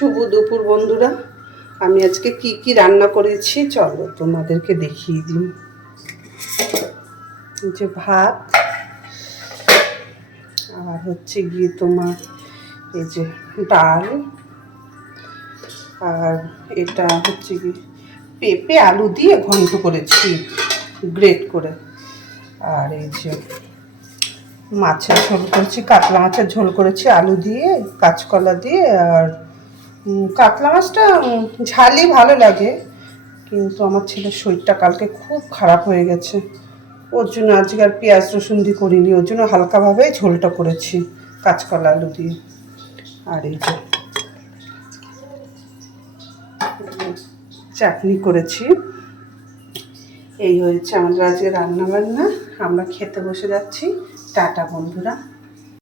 শুভ দুপুর বন্ধুরা। আমি আজকে কি কি রান্না করেছি চলো তোমাদেরকে দেখিয়ে দিই। যে ভাত আর হচ্ছে গিয়ে তোমার এই যে ডাল, আর এটা হচ্ছে কি পেঁপে আলু দিয়ে ঘন্ট করেছি গ্রেট করে। আর এই যে মাছের ঝোল করেছি, কাতলা মাছের ঝোল করেছি আলু দিয়ে কাঁচকলা দিয়ে। আর কাতলা মাছটা ঝালই ভালো লাগে, কিন্তু আমার ছেলের শরীরটা কালকে খুব খারাপ হয়ে গেছে, ওর জন্য আজকে আর পেঁয়াজ রসুন দিয়ে করিনি, ওর জন্য হালকাভাবে ঝোলটা করেছি কাঁচকলা আলু দিয়ে। আর এই যে চাটনি করেছি। এই হয়েছে আমাদের আজকে রান্না বান্না। আমরা খেতে বসে যাচ্ছি। টাটা বন্ধুরা।